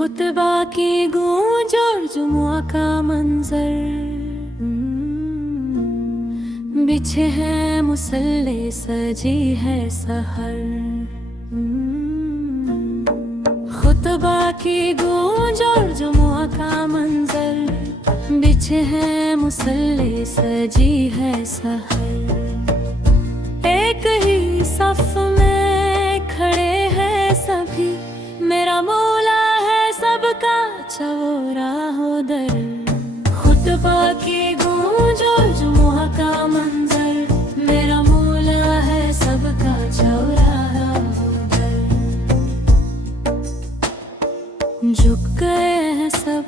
खुतबा की गूंज और जुमुआ का मंजर, बिछे हैं मुसल्ले सजी है सहर। खुतबा की गूंज और जुमुआ का मंजर, बिछे हैं मुसल्ले सजी है सहर। एक ही सफ में खड़े हैं सभी, मेरा मौला है सबका चौरा हो दर। खुतबा की गूंज और जुमुआ का मंजर, मेरा मौला है सबका चौरा हो दर। झुक गए हैं सब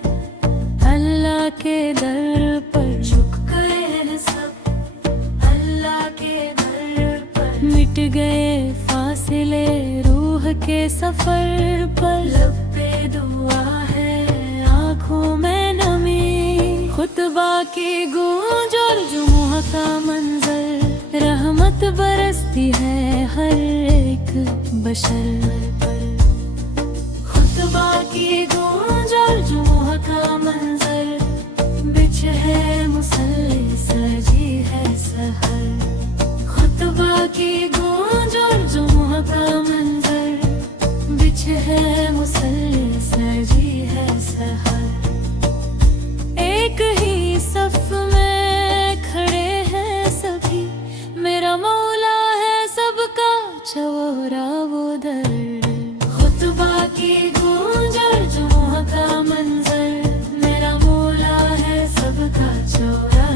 अल्लाह के दर पर, झुक गए हैं सब अल्लाह के दर पर। मिट गए फासिले रूह के सफर पर, लब पे दुआ है आँखों में नमी। खुतबा की गूंज और जुमुआ का मंजर, रहमत बरसती है हर एक बशर पर। खुतबा की गूंज और जुमुआ का मंजर, बिछ है मुसल्ले सजी है सहर। खुतबा की गूंज और जुमुआ का मंजर, बिछ है मुसल्ले सजी है सहर। एक ही सफ में खड़े हैं सभी, मेरा मौला है सबका चौरा वो दर। खुतबा की गूंज और जुमुआ का मंजर, मेरा मौला है सबका चौरा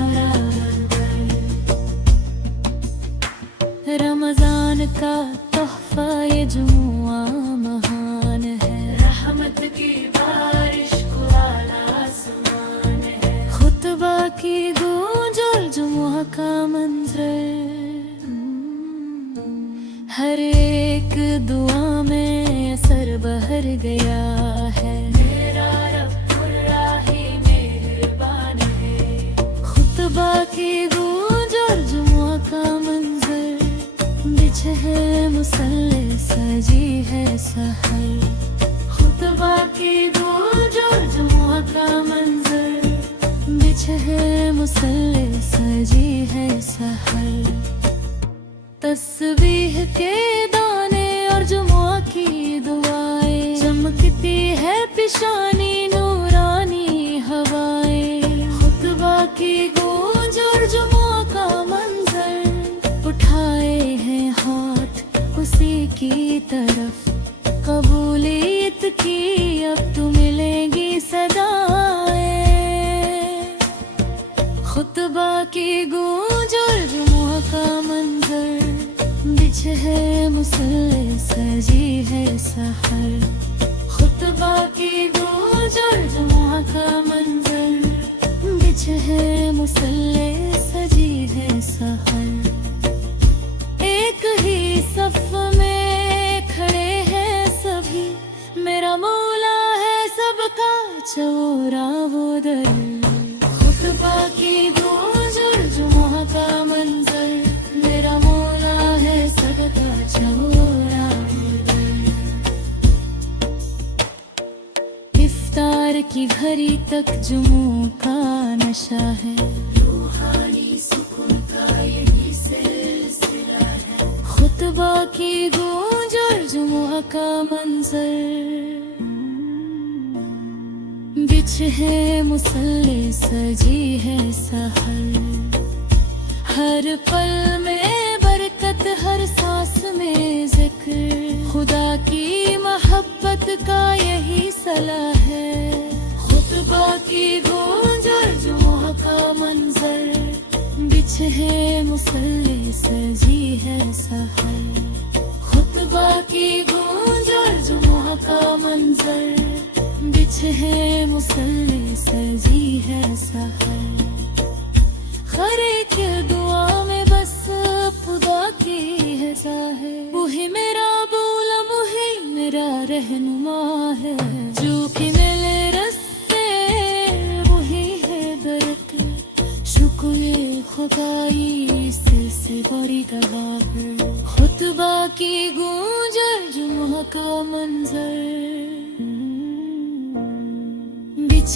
दर। रमजान का तोहफा ये जुमुआ महान है, रहमत की बारिश खुला आसमान है। खुतबा की गूंज और जुमुआ का मंजर, हर एक दुआ में असर बहर गया है। मेरा रब्बुर राही मेहरबान है। खुतबा की गूंज और जुमुआ का मंजर, बिछ है मुसल्ले सजी है सहर। खुतबा की गूंज और जुमुआ का मंजर, बिछ है मुसल्ले सजी है सहर। तस्बीह के दाने और जुमुआ की दुआएं, चमकती है पिशानी नूरानी हवाएं। खुतबा की गूंज और जुमुआ का मंजर, उठाए हैं हाथ उसी की तरफ। कबूलियत की अब तो मिलेगी सदाएं। खुतबा की गूंज और जुमुआ का मंजर, बिछ है मुसल्ले सजी है सहर। खुतबा की गूंज और जुमुआ का मंजर, बिछ है मुसल्ले सजी है सहर। एक ही सफ में खड़े हैं सभी, मेरा मौला है सबका चौरा वो दर। खुतबा की गूंज और जुमुआ का मंजर, मेरा मौला है सबका चौरा वो दर। इफ्तार की घड़ी तक जुमू का नशा है, रूहानी सुकून का यही सिलसिला है। खुतबा की गूंज और जुमुआ का मंजर, बिछ है मुसल्ले सजी है सहर। हर पल में बरकत, हर सांस में जिक्र, खुदा की मोहब्बत का यही सलाह है। खुतबा की गूंज और जुमुआ का मंजर, बिछ है मुसल्ले सजी है सहर। खुतबा की गूंज और जुमुआ का मंजर, बिछ है मुसल्ले सजी है सहर। खरे के दुआ में बस खुदा की है ज़ाहिर, वही मेरा बोला वही मेरा रहनुमा है। जो कि मिले रस्ते वही है दरक, शुक्र खुदाई से बड़ी गवाह। खुतबा की गूंज और जुमुआ का मंजर,